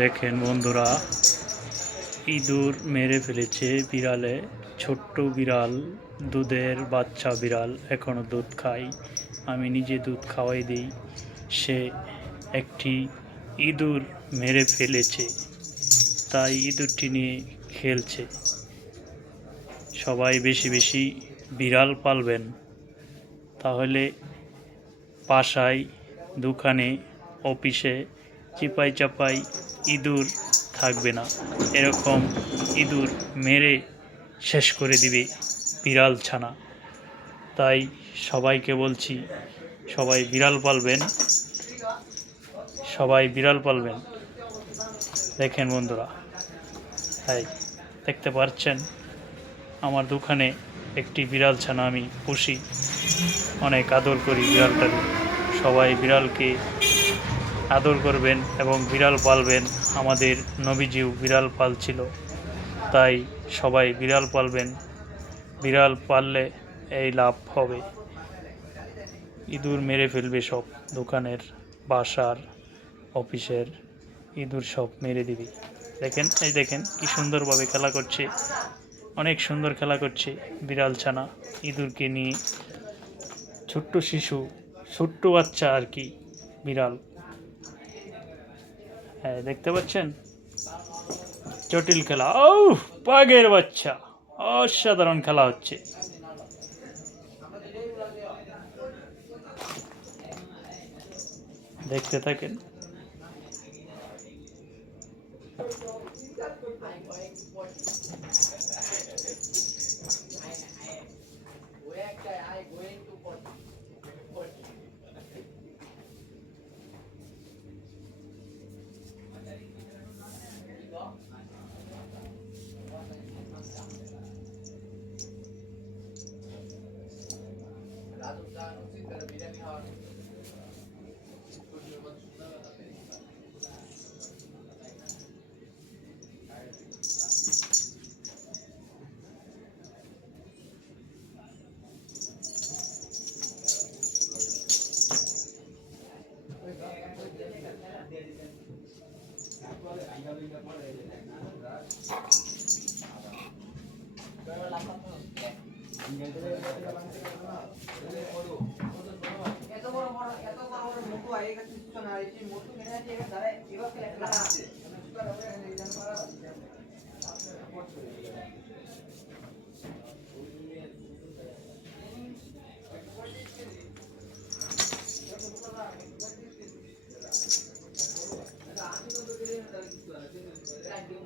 দেখেন বন্ধুরা, ইঁদুর মেরে ফেলেছে বিড়ালে, ছোট্ট বিড়াল, দুধের বাচ্চা বিড়াল, এখনও দুধ খায়। আমি নিজে দুধ খাওয়াই দিই। সে একটি ইঁদুর মেরে ফেলেছে, তাই ইঁদুরটি নিয়ে খেলছে। সবাই বেশি বেশি বিড়াল পালবেন। তাহলে বাসায় দোকানে অফিসে চিপাই চাপাই ইঁদুর থাকবে না। এরকম ইঁদুর মেরে শেষ করে দিবে বিড়াল ছানা। তাই সবাইকে বলছি, সবাই বিড়াল পালবেন, সবাই বিড়াল পালবেন। দেখেন বন্ধুরা তাই দেখতে পাচ্ছেন আমার দোকানে একটি বিড়াল ছানা আমি পুষি। অনেক আদর করি বিড়ালটাকে। সবাই বিড়ালকে আদর করবেন এবং বিড়াল পালবেন। আমাদের নবীজিও বিড়াল পালছিল। তাই সবাই বিড়াল পালবেন। বিড়াল পাললে এই লাভ হবে। ইঁদুর মেরে ফেলবে সব। দোকানের, বাসার, অফিসের ইঁদুর সব মেরে দিবি। দেখেন, এই দেখেন, কি সুন্দরভাবে খেলা করছে। অনেক সুন্দর খেলা করছে বিড়াল ছানা ইঁদুরকে নিয়ে ছোট্ট শিশু, ছোট্ট বাচ্চা আর কি, বিড়াল। হ্যাঁ দেখতে পাচ্ছেন? জটিল খেলা। ও পাগের বাচ্চা। অসাধারণ খেলা হচ্ছে। দেখতে থাকেন। Lahat ang tanong sin, talabilan ni Harry. এত বড় বড় এত বড় বড় মোটু আয়ে গেছে না এই মোটু কেন আছে এবার দাঁড়ায় এবার লাগা আছে